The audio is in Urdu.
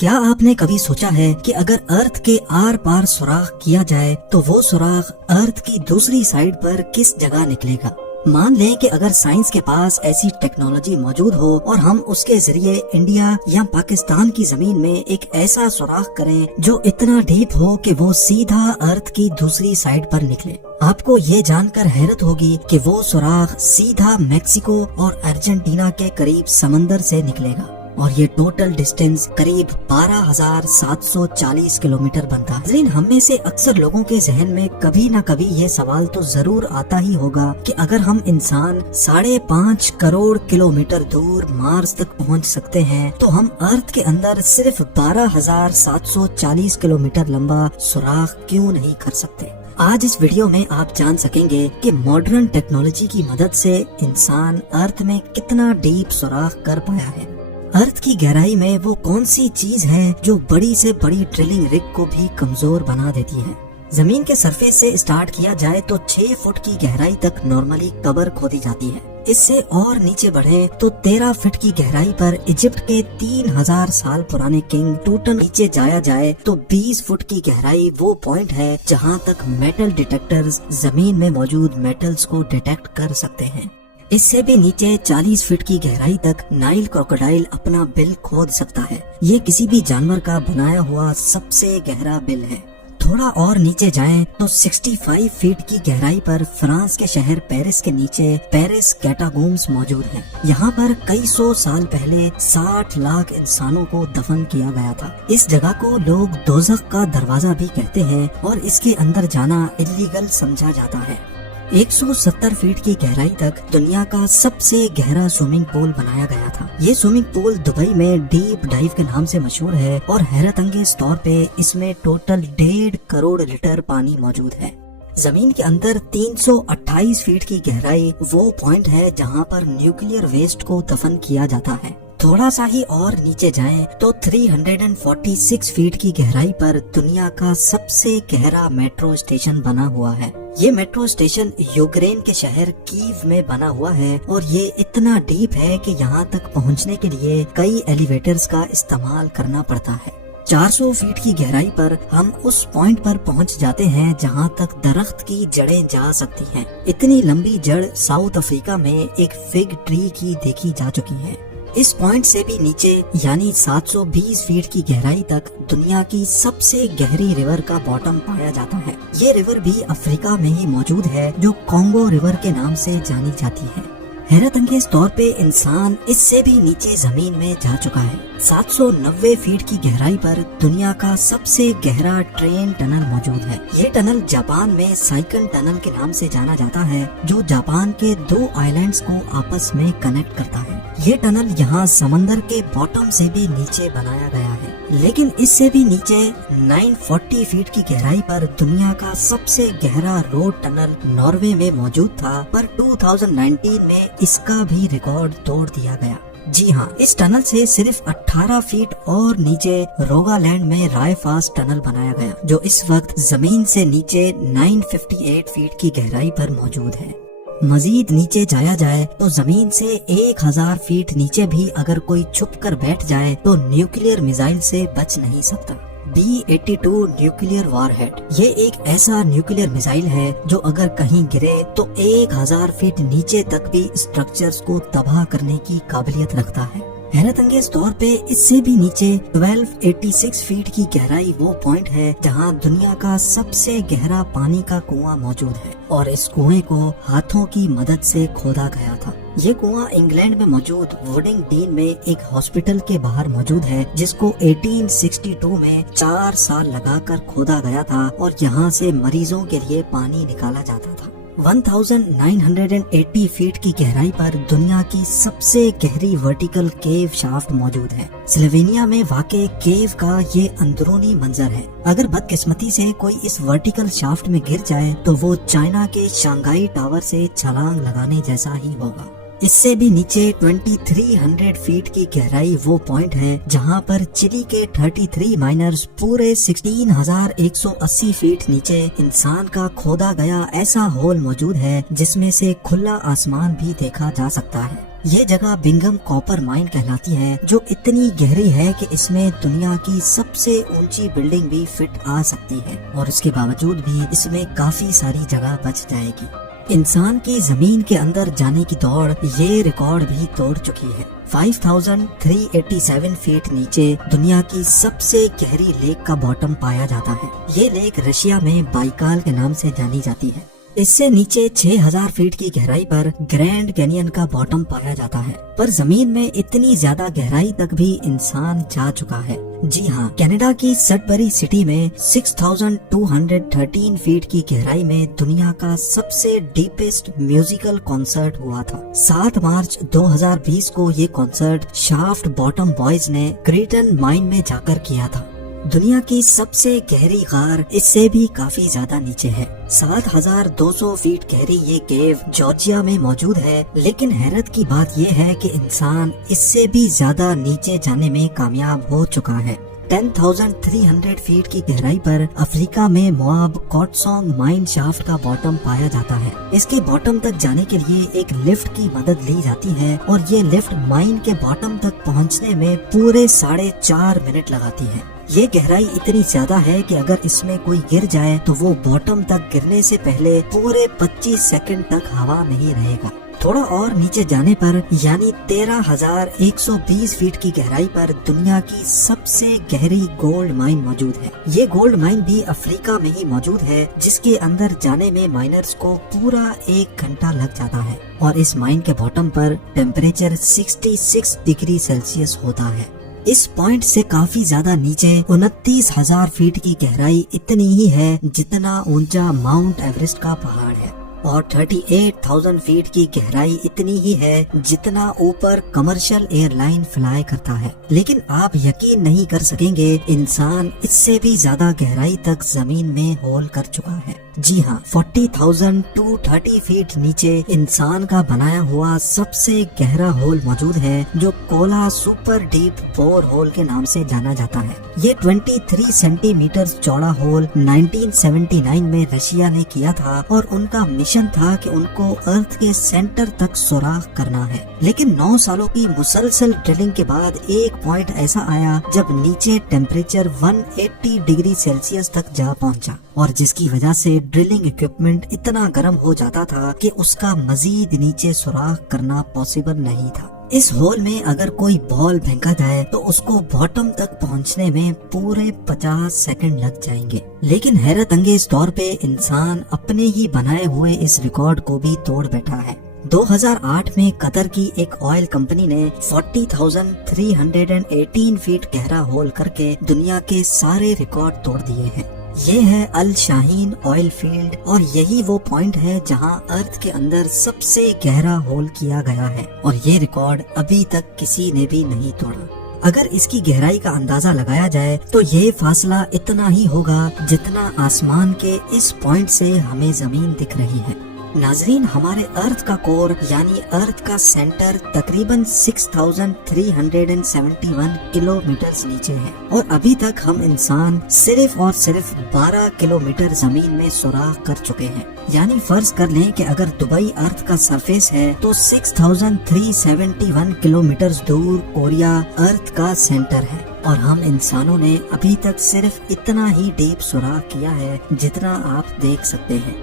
کیا آپ نے کبھی سوچا ہے کہ اگر ارتھ کے آر پار سوراخ کیا جائے تو وہ سوراخ ارتھ کی دوسری سائیڈ پر کس جگہ نکلے گا؟ مان لیں کہ اگر سائنس کے پاس ایسی ٹیکنالوجی موجود ہو اور ہم اس کے ذریعے انڈیا یا پاکستان کی زمین میں ایک ایسا سوراخ کریں جو اتنا ڈیپ ہو کہ وہ سیدھا ارتھ کی دوسری سائیڈ پر نکلے، آپ کو یہ جان کر حیرت ہوگی کہ وہ سوراخ سیدھا میکسیکو اور ارجنٹینا کے قریب سمندر سے نکلے گا، اور یہ ٹوٹل ڈسٹینس قریب 12,740 کلومیٹر بنتا ہے۔ ہم میں سے اکثر لوگوں کے ذہن میں کبھی نہ کبھی یہ سوال تو ضرور آتا ہی ہوگا کہ اگر ہم انسان 5.5 کروڑ کلومیٹر دور مارس تک پہنچ سکتے ہیں تو ہم ارتھ کے اندر صرف 12,740 کلومیٹر لمبا سوراخ کیوں نہیں کر سکتے؟ آج اس ویڈیو میں آپ جان سکیں گے کہ ماڈرن ٹیکنالوجی کی مدد سے انسان ارتھ میں کتنا ڈیپ سوراخ کر پایا ہے۔ ارتھ کی گہرائی میں وہ کون سی چیز ہے جو بڑی سے بڑی ڈرلنگ رگ کو بھی کمزور بنا دیتی ہے؟ زمین کے سرفیس سے اسٹارٹ کیا جائے تو 6 فٹ کی گہرائی تک نارملی قبر کھودی جاتی ہے۔ اس سے اور نیچے بڑھے تو 13 فٹ کی گہرائی پر ایجپٹ کے 3000 سال پرانے کنگ ٹوٹن نیچے جایا جائے تو 20 فٹ کی گہرائی وہ پوائنٹ ہے جہاں تک میٹل ڈیٹیکٹرز زمین میں موجود میٹلز کو ڈیٹیکٹ کر سکتے ہیں۔ اس سے بھی نیچے 40 فٹ کی گہرائی تک نائل کروکوڈائل اپنا بل کھود سکتا ہے۔ یہ کسی بھی جانور کا بنایا ہوا سب سے گہرا بل ہے۔ تھوڑا اور نیچے جائیں تو 65 فٹ کی گہرائی پر فرانس کے شہر پیرس کے نیچے پیرس کیٹاکومبس موجود ہیں۔ یہاں پر کئی سو سال پہلے 60 لاکھ انسانوں کو دفن کیا گیا تھا۔ اس جگہ کو لوگ دوزخ کا دروازہ بھی کہتے ہیں اور اس کے اندر جانا الیگل سمجھا جاتا ہے۔ 170 فٹ کی گہرائی تک دنیا کا سب سے گہرا سوئمنگ پول بنایا گیا تھا۔ یہ سوئمنگ پول دبئی میں ڈیپ ڈائیو کے نام سے مشہور ہے اور حیرت انگیز طور پہ اس میں ٹوٹل 1.5 کروڑ لیٹر پانی موجود ہے۔ زمین کے اندر 328 فٹ کی گہرائی وہ پوائنٹ ہے جہاں پر نیوکلیئر ویسٹ کو دفن کیا جاتا ہے۔ تھوڑا سا ہی اور نیچے جائیں تو 346 فٹ کی گہرائی پر دنیا کا سب سے گہرا میٹرو اسٹیشن بنا ہوا ہے۔ یہ میٹرو اسٹیشن یوکرین کے شہر کیو میں بنا ہوا ہے اور یہ اتنا ڈیپ ہے کہ یہاں تک پہنچنے کے لیے کئی ایلیویٹرز کا استعمال کرنا پڑتا ہے۔ 400 فٹ کی گہرائی پر ہم اس پوائنٹ پر پہنچ جاتے ہیں جہاں تک درخت کی جڑیں جا سکتی ہیں۔ اتنی لمبی جڑ ساؤتھ افریقہ میں ایک فگ ٹری کی دیکھی جا چکی ہے۔ اس پوائنٹ سے بھی نیچے یعنی 720 فٹ کی گہرائی تک دنیا کی سب سے گہری ریور کا باٹم پایا جاتا ہے۔ یہ ریور بھی افریقہ میں ہی موجود ہے جو کانگو ریور کے نام سے جانی جاتی ہے۔ حیرت انگیز طور پہ انسان اس سے بھی نیچے زمین میں جا چکا ہے۔ 790 فٹ کی گہرائی پر دنیا کا سب سے گہرا ٹرین ٹنل موجود ہے۔ یہ ٹنل جاپان میں سائکن ٹنل کے نام سے جانا جاتا ہے جو جاپان کے 2 آئیلینڈز کو آپس میں کنیکٹ کرتا ہے۔ یہ ٹنل یہاں سمندر کے باٹم سے بھی نیچے بنایا گیا ہے، لیکن اس سے بھی نیچے 940 فٹ کی گہرائی پر دنیا کا سب سے گہرا روڈ ٹنل ناروے میں موجود تھا، پر 2019 میں اس کا بھی ریکارڈ توڑ دیا گیا۔ جی ہاں، اس ٹنل سے صرف 18 فٹ اور نیچے روگا لینڈ میں رائے فاس ٹنل بنایا گیا جو اس وقت زمین سے نیچے 958 فٹ کی گہرائی پر موجود ہے۔ مزید نیچے جایا جائے تو زمین سے 1000 فٹ نیچے بھی اگر کوئی چھپ کر بیٹھ جائے تو نیوکلیئر میزائل سے بچ نہیں سکتا۔ B-82 نیوکلیئر وار ہیڈ یہ ایک ایسا نیوکلیئر میزائل ہے جو اگر کہیں گرے تو 1000 فٹ نیچے تک بھی اسٹرکچرز کو تباہ کرنے کی قابلیت رکھتا ہے۔ حیرت انگیز طور پہ اس سے بھی نیچے 1286 فٹ کی گہرائی وہ پوائنٹ ہے جہاں دنیا کا سب سے گہرا پانی کا کنواں موجود ہے اور اس کنویں کو ہاتھوں کی مدد سے کھودا گیا تھا۔ یہ کنواں انگلینڈ میں موجود ووڈنگ ڈین میں ایک ہاسپٹل کے باہر موجود ہے جس کو 1862 میں 4 سال لگا کر کھودا گیا تھا اور یہاں سے مریضوں کے لیے پانی نکالا جاتا تھا۔ 1980 فٹ کی گہرائی پر دنیا کی سب سے گہری ورٹیکل کیو شافٹ موجود ہے۔ سلوینیا میں واقع کیو کا یہ اندرونی منظر ہے۔ اگر بدقسمتی سے کوئی اس ورٹیکل شافٹ میں گر جائے تو وہ چائنا کے شانگھائی ٹاور سے چھلانگ لگانے جیسا ہی ہوگا۔ اس سے بھی نیچے 2300 فٹ کی گہرائی وہ پوائنٹ ہے جہاں پر چلی کے 33 مائنرز پورے 16180 فٹ نیچے انسان کا کھودا گیا ایسا ہول موجود ہے جس میں سے کھلا آسمان بھی دیکھا جا سکتا ہے۔ یہ جگہ بنگم کاپر مائن کہلاتی ہے، جو اتنی گہری ہے کہ اس میں دنیا کی سب سے اونچی بلڈنگ بھی فٹ آ سکتی ہے، اور اس کے باوجود بھی اس میں کافی ساری جگہ بچ جائے گی۔ انسان کی زمین کے اندر جانے کی دوڑ یہ ریکارڈ بھی توڑ چکی ہے۔ 5387 فیٹ نیچے دنیا کی سب سے گہری لیک کا باٹم پایا جاتا ہے۔ یہ لیک رشیا میں بائیکال کے نام سے جانی جاتی ہے۔ اس سے نیچے 6000 فیٹ کی گہرائی پر گرینڈ کینین کا باٹم پایا جاتا ہے، پر زمین میں اتنی زیادہ گہرائی تک بھی انسان جا چکا ہے۔ جی ہاں، کینیڈا کی سڈبری سٹی میں 6213 فیٹ کی گہرائی میں دنیا کا سب سے ڈیپسٹ میوزیکل کنسرٹ ہوا تھا۔ 7 مارچ 2020 کو یہ کنسرٹ شافٹ باٹم بوائز نے کریٹن مائن میں جا کر کیا تھا۔ دنیا کی سب سے گہری غار اس سے بھی کافی زیادہ نیچے ہے۔ 7200 فیٹ گہری یہ کیو جارجیا میں موجود ہے، لیکن حیرت کی بات یہ ہے کہ انسان اس سے بھی زیادہ نیچے جانے میں کامیاب ہو چکا ہے۔ 10300 فیٹ کی گہرائی پر افریقہ میں مواب کوٹسونگ مائن شافٹ کا باٹم پایا جاتا ہے۔ اس کے باٹم تک جانے کے لیے ایک لفٹ کی مدد لی جاتی ہے، اور یہ لفٹ مائن کے باٹم تک پہنچنے میں پورے 4.5 منٹ لگاتی ہے۔ یہ گہرائی اتنی زیادہ ہے کہ اگر اس میں کوئی گر جائے تو وہ باٹم تک گرنے سے پہلے پورے 25 سیکنڈ تک ہوا نہیں رہے گا۔ تھوڑا اور نیچے جانے پر یعنی 13120 فیٹ کی گہرائی پر دنیا کی سب سے گہری گولڈ مائن موجود ہے۔ یہ گولڈ مائن بھی افریقہ میں ہی موجود ہے، جس کے اندر جانے میں مائنرز کو پورا 1 گھنٹہ لگ جاتا ہے، اور اس مائن کے باٹم پر ٹیمپریچر 66 ڈگری سیلسیس ہوتا ہے۔ اس پوائنٹ سے کافی زیادہ نیچے 29000 فیٹ کی گہرائی اتنی ہی ہے جتنا اونچا ماؤنٹ ایوریسٹ کا پہاڑ ہے، اور 38000 فیٹ کی گہرائی اتنی ہی ہے جتنا اوپر کمرشل ایئر لائن فلائی کرتا ہے۔ لیکن آپ یقین نہیں کر سکیں گے، انسان اس سے بھی زیادہ گہرائی تک زمین میں ہول کر چکا ہے۔ جی ہاں، 40230 فیٹ نیچے انسان کا بنایا ہوا سب سے گہرا ہول موجود ہے، جو کولا سپر ڈیپ بور ہول کے نام سے جانا جاتا ہے۔ یہ 23 سینٹی میٹر چوڑا ہول 1979 میں رشیا نے کیا تھا، اور ان کا مشن تھا کہ ان کو ارتھ کے سینٹر تک سوراخ کرنا ہے۔ لیکن 9 سالوں کی مسلسل ڈرلنگ کے بعد ایک پوائنٹ ایسا آیا جب نیچے ٹیمپریچر 180 ڈگری سیلسیس تک جا پہنچا، اور جس کی وجہ سے ڈرلنگ اکوپمنٹ اتنا گرم ہو جاتا تھا کہ اس کا مزید نیچے سوراخ کرنا پاسبل نہیں تھا۔ اس ہول میں اگر کوئی بال پھینکا جائے تو اس کو باٹم تک پہنچنے میں پورے 50 سیکنڈ لگ جائیں گے، لیکن حیرت انگیز طور پہ انسان اپنے ہی بنائے ہوئے اس ریکارڈ کو بھی توڑ بیٹھا ہے۔ 2008 میں قطر کی ایک آئل کمپنی نے 40318 فیٹ گہرا ہول کر کے دنیا کے سارے ریکارڈ توڑ دیے ہیں۔ یہ ہے الشاہین آئل فیلڈ، اور یہی وہ پوائنٹ ہے جہاں ارتھ کے اندر سب سے گہرا ہول کیا گیا ہے، اور یہ ریکارڈ ابھی تک کسی نے بھی نہیں توڑا۔ اگر اس کی گہرائی کا اندازہ لگایا جائے تو یہ فاصلہ اتنا ہی ہوگا جتنا آسمان کے اس پوائنٹ سے ہمیں زمین دکھ رہی ہے۔ ناظرین، ہمارے ارتھ کا کور یعنی ارتھ کا سینٹر تقریباً 6371 کلومیٹر نیچے ہے، اور ابھی تک ہم انسان صرف اور صرف 12 کلومیٹر زمین میں سوراخ کر چکے ہیں۔ یعنی فرض کر لیں کہ اگر دبئی ارتھ کا سرفیس ہے تو 6371 کلومیٹر دور کوریا ارتھ کا سینٹر ہے، اور ہم انسانوں نے ابھی تک صرف اتنا ہی ڈیپ سوراخ کیا ہے جتنا آپ دیکھ سکتے ہیں۔